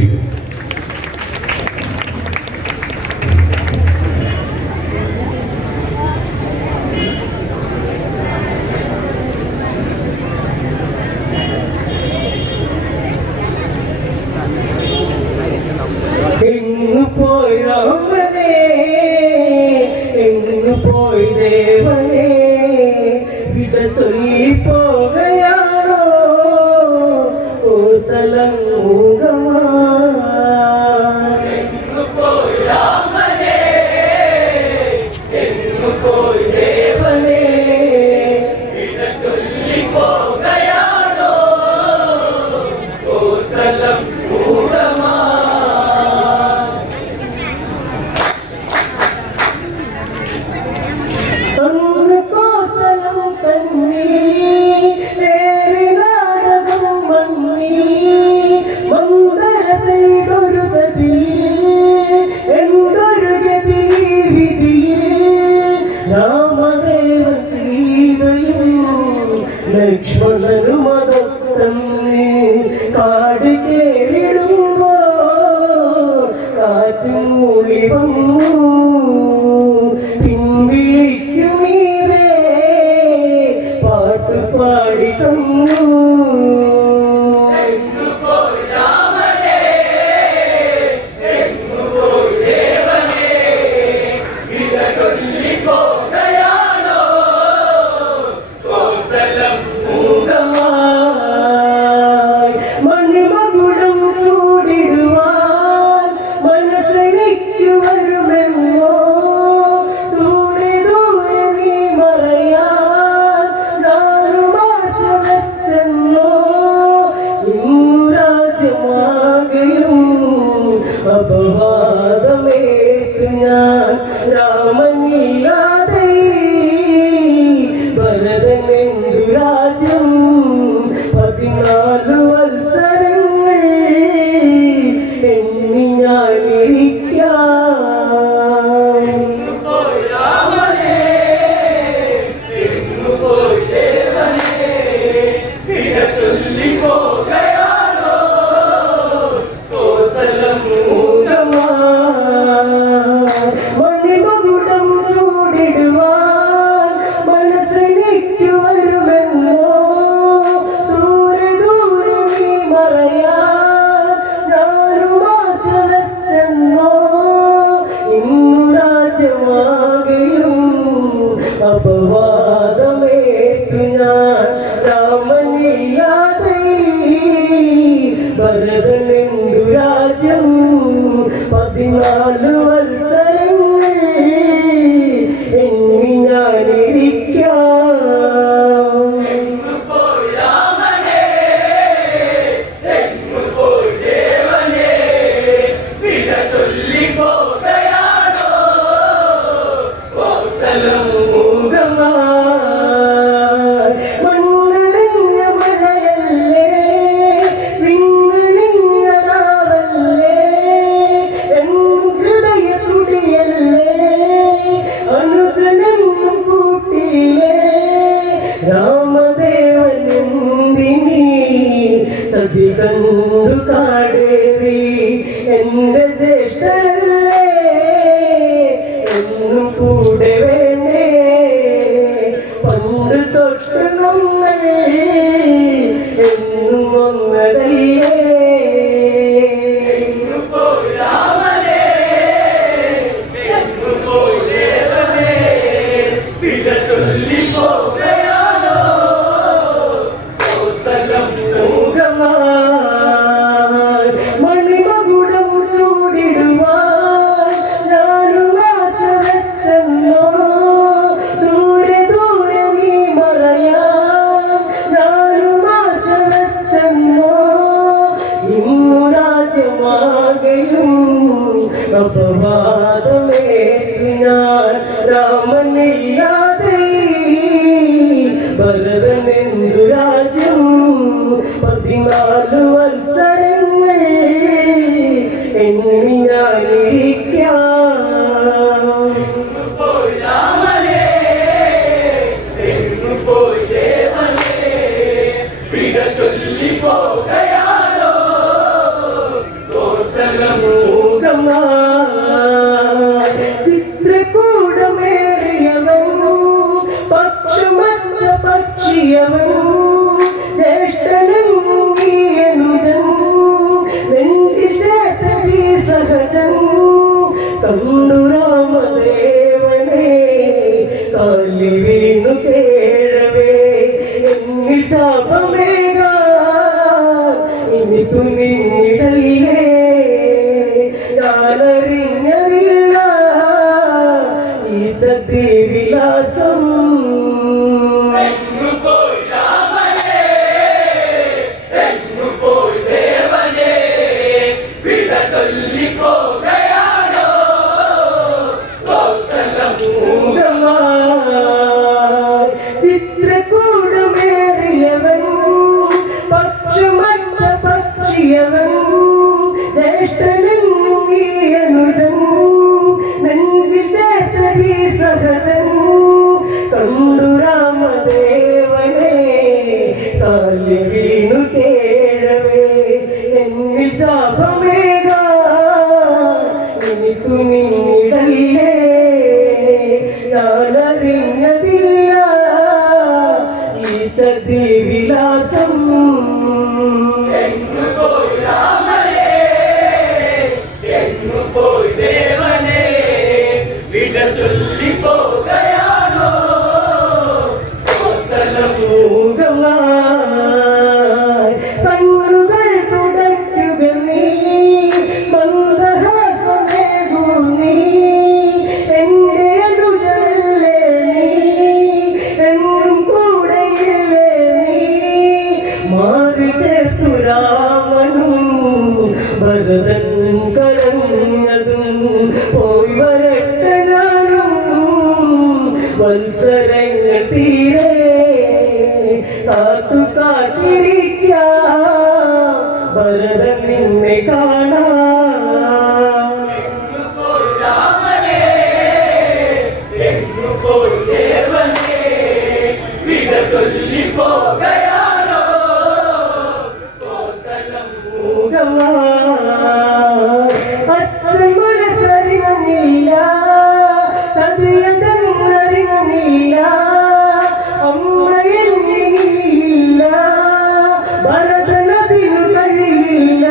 സമർപ്പിക്കും. എങ്ങു പോയി രാമനേ, എങ്ങു പോയി ദേവനേ, വിട ചൊല്ലി പോകയാണോ കോസലം മൂകമായി. എങ്ങു പോയി രാമനേ, എങ്ങു പോയി ദേവനേ, വിട ചൊല്ലി പോകയാണോ കോസലം മൂകമായി. ലക്ഷ്മണനുമതന്നെ കാട് കേറിടുമ്പോ കാറ്റ് മൂളി വന്നു പിൻവിളിക്കുമീരേ പാട്ട് പാടി തന്നു. അപവാദമേറ്റു ഞാൻ രാമനില്ലാതെ ഭരതനെന്തു രാജ്യം 14 വത്സരങ്ങൾ എണ്ണി ഞാനിരിക്കാം. മണിമകുടം ചൂടിടുവാൻ മനസ്സിലേക്ക് വരുമെന്നോ ദൂരെ ദൂരെ നീ മറയാൻ ഞാനുമാസവെച്ചെന്നോ ഇന്നു രാജ്യമാകയും അപവാദമേറ്റു ഞാൻ രാമനില്ലാതെ ഭരതനെന്തു രാജ്യം 14 വത്സരങ്ങൾ എണ്ണി ഞാനിരിക്കാം. രാമദേവനെന്തിനീ ചതി കണ്ടു കാടേറി എന്റെ ജ്യേഷ്ഠരല്ലേ എന്നും കൂടെ വേണ്ടേ പണ്ട് തൊട്ട് നമ്മൾ എന്നും ഒന്നതല്ലേ. മണിമകുടം ചൂടിടുവാൻ ഞാനുമാസവെച്ചെന്നോ ദൂരെ ദൂരെ നീ മറയാൻ ഞാനുമാസവെച്ചെന്നോ ഇന്നു രാജ്യമാകയും അപവാദമേറ്റു ഞാൻ രാമനില്ലാതെ ഭരതനെന്തു രാജ്യം 14 വത്സരങ്ങൾ എണ്ണി ഞാനിരിക്കാം. മണിമകുടം ചിത്രകൂടമേറിയവൻ പക്ഷമറ്റ പക്ഷിയവൻ ജ്യേഷ്ഠനുതൻ നെഞ്ചിൽ ചേർത്തീ സഹതൻ കണ്ടു രാമദേവനെ കാലിൽ വീണു കേഴവേ എന്നിൽ ശാപമേക എനിക്കു നീടല്ലേ ഞാനറിഞ്ഞതില്ല ഈ ചതിവിലാസം കണ്ണുകൾ തുടയ്ക്കുക നീ മന്ദഹാസമേകൂ നീ എന്റെ അനുജല്ലേ നീ എന്നും കൂടെയില്ലേ നീ മാറി ചേർത്തു രാമനും ഭരതൻ കരഞ്ഞതും പോയി വരട്ടെ ഞാനും വത്സരങ്ങൾ തീരെ കാത്തു കാത്തിരിക്കാം ഭരതൻ നിന്നെ കാണാം അച്ഛൻ മനസ്സറിഞ്ഞില്ല സതിയതറിഞ്ഞില്ല അമ്മയെന്നില്ല ഭരതനതിനു കഴിയില്ല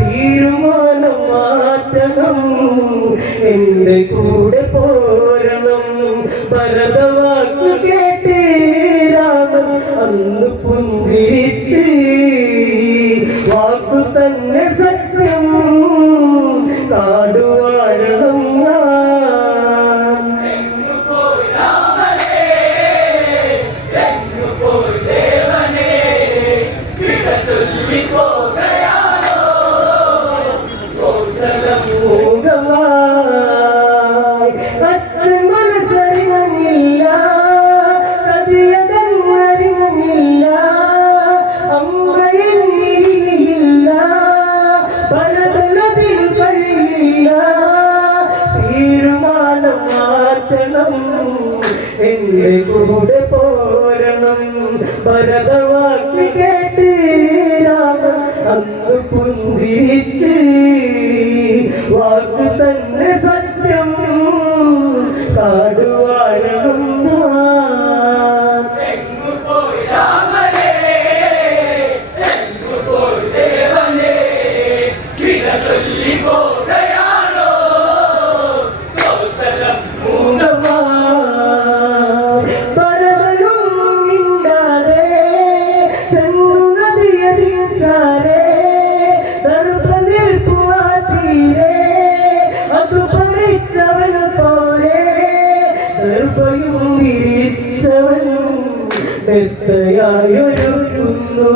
തീരുമാനം മാറ്റണം എന്റെ കൂടെ പോരണം ഭരതവാക്കു കേട്ട് രാമൻ അന്ന് പുഞ്ചിരിച്ച് വാക്കു തന്നെ സത്യം കാടുവാഴണം അച്ഛൻ മനസ്സറിഞ്ഞില്ല സതിയതറിഞ്ഞില്ല അമ്മയെന്നില്ല ഭരതനതിനു കഴിയില്ല തീരുമാനം മാറ്റണം എന്റെ കൂടെ പോരണം ഭരതവാക്ക് കേട്ട് രാമൻ അന്ന് പുഞ്ചിരിച്ച് വാക്ക് തന്നെ സത്യം കാടുവാഴണം ൊരുക്കുന്നു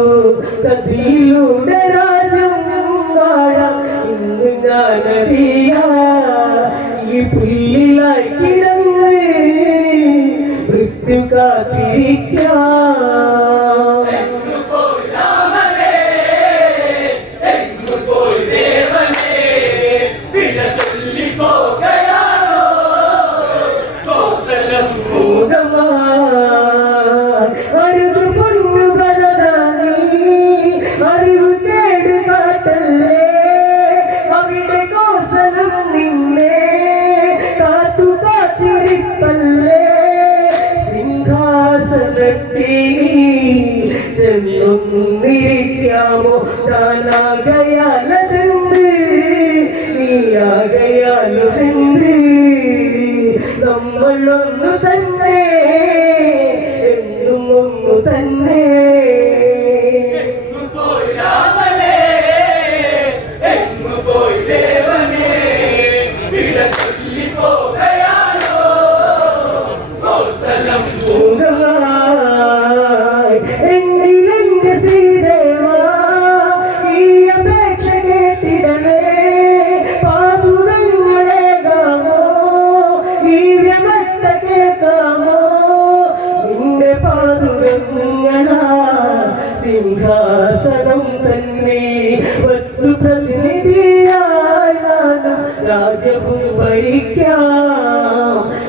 കഥയിലൂടെ രാജ്യം വാഴാം ഇന്ന് ഞാനറിയാ ഈ പുല്ലിലായി കിടന്ന് മൃത്യു കാത്തിരിക്കാം അറിവ് കേട് കാട്ടല്ലേ അവിടെ കോസലം നിന്നെ കാത്തു കാത്തിരിപ്പല്ലേ സിംഹാസനത്തിൽ ചെന്നൊന്നിരിക്കാമോ ഞാനാകയാലതെന്ത് നീയാകയാലുമെന്ത് നമ്മളൊന്നു തന്നെ എന്നും ഒന്നു തന്നെ എന്റെ ശ്രീദേവ ഈ അപേക്ഷ കേട്ടിടണേ രാജ്യവും ഭരിക്കാം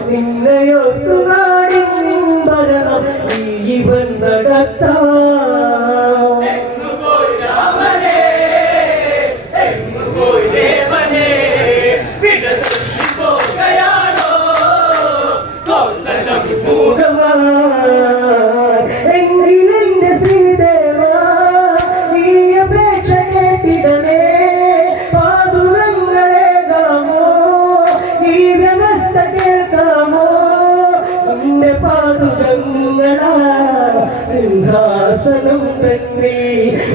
നിന്നെയൊത്തു നാടിൻ ഭരണം ജീവൻ നടത്താം എങ്കിലെന്റെ ശ്രീദേവ ഈ അപേക്ഷ കേട്ടിടണേ പാതുരങ്ങളേകാമോ ഈ വ്യവസ്ഥ കേൾക്കാമോ നിന്റെ പാതുരങ്ങളാ സിംഹാസനം തന്നെ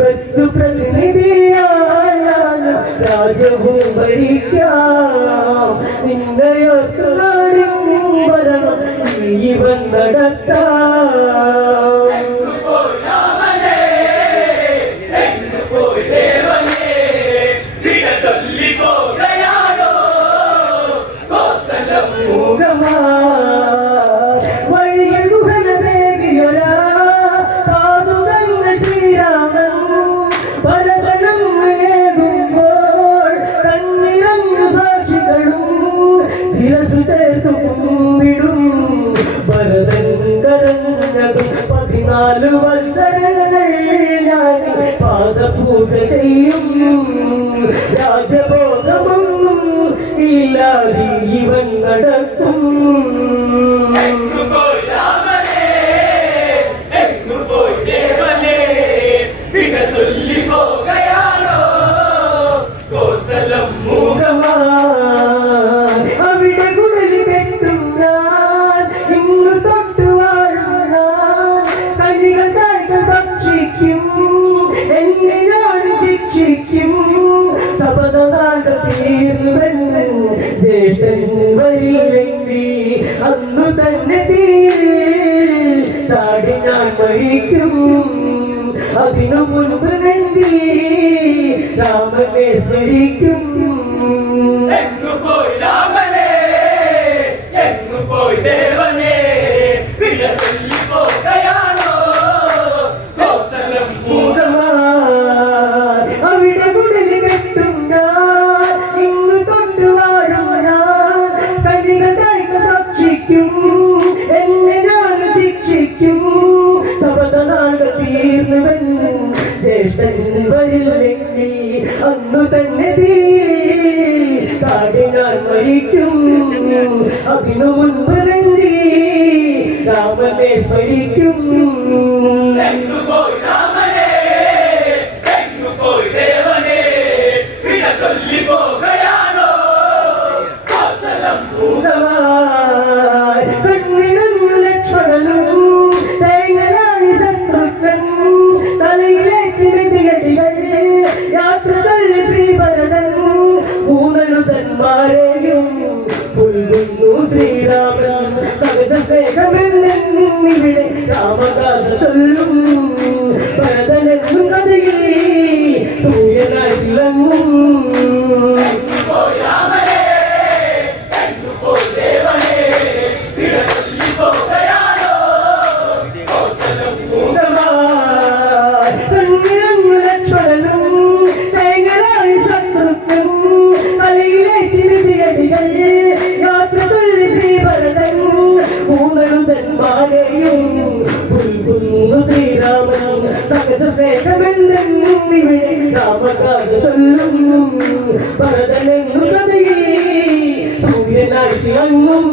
വെത്തു പ്രതിനിധിയായാലും രാജ്യവും ഭരിക്കാം നിന്നെയൊത്തു നാടിൻ ഭരണം ജീവൻ നടത്താം വഴിയിൽ ഗുഹനേകിയൊരാ പാതുകങ്ങൾ ശ്രീരാമൻ ഭരതനം ഏകുമ്പോൾ കണ്ണിറങ്ങു സാക്ഷികളും ശിരസു ചേർത്തു കുമ്പിടും ഭരതൻ കരഞ്ഞതും 14 വത്സരങ്ങൾ ഞാൻ പാദപൂജ ചെയ്യും രാജഭോഗമൊന്നും ഇല്ലാതെ ഇവൻ നടക്കും അവിടെ കുടലി കെട്ടും ഞാൻ ഇന്ന് തൊട്ട് വാഴുന്ന കനികൾ തായ്കൾ ഭക്ഷിക്കും എന്നെ ഞാൻ ശിക്ഷിക്കും ശപഥനാട് തീർന്നുവെന്ന് ജ്യേഷ്ഠൻ വരില്ലെങ്കിൽ അന്നു തന്നെ ചാടി ഞാൻ മരിക്കും അതിനു മുൻപ് നന്ദി രാമനെ സ്മരിക്കും അവിടെ കുടലി കെട്ടും ഞാൻ ഇന്ന് തൊട്ട് വാഴുന്ന കനികൾ തായ്കൾ ഭക്ഷിക്കും എന്നെ ഞാൻ ശിക്ഷിക്കും ശപഥനാൾ തീർന്നുവെന്ന് ജ്യേഷ്ഠൻ വരില്ലെങ്കിൽ അന്നു തന്നെ താടി ഞാൻ മരിക്കും അതിനു മുൻപ് നന്ദി രാമനെ സ്മരിക്കും കണ്ണിറഞ്ഞു ലക്ഷ്മണനും തേങ്ങലായി ശത്രുഘ്നൻ തലയിലേക്ക് വിധിയടികൾ യാത്ര തള്ളി ശ്രീഭരതൻ ൂതന്മാരെയും പുൽകുന്നു ശ്രീരാമൻ സവിത സ്നേഹമെന്നിവിടെ രാമഗാഥ ചൊല്ലും ഭരതനെന്നും കഥയിൽ സൂര്യനായി തിളങ്ങും കണ്ണിറഞ്ഞു ലക്ഷ്മണനും തേങ്ങലായി ശത്രുഘ്നൻ തലയിലേക്ക് വിധിയടികൾ യാത്ര തള്ളി ശ്രീഭരതൻ ൂതന്മാരെയും പുൽകുന്നു ശ്രീരാമൻ സകത സ്നേഹമെന്നിവിടെ രാമഗാഥ ചൊല്ലും ഭരതനെന്നു കഥയിൽ സൂര്യനായി തിളങ്ങും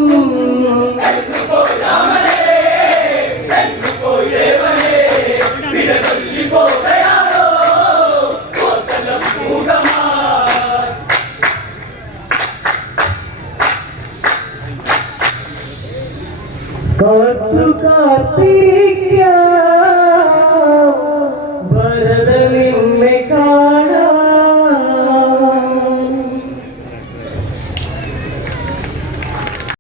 കാത്തു കാത്തി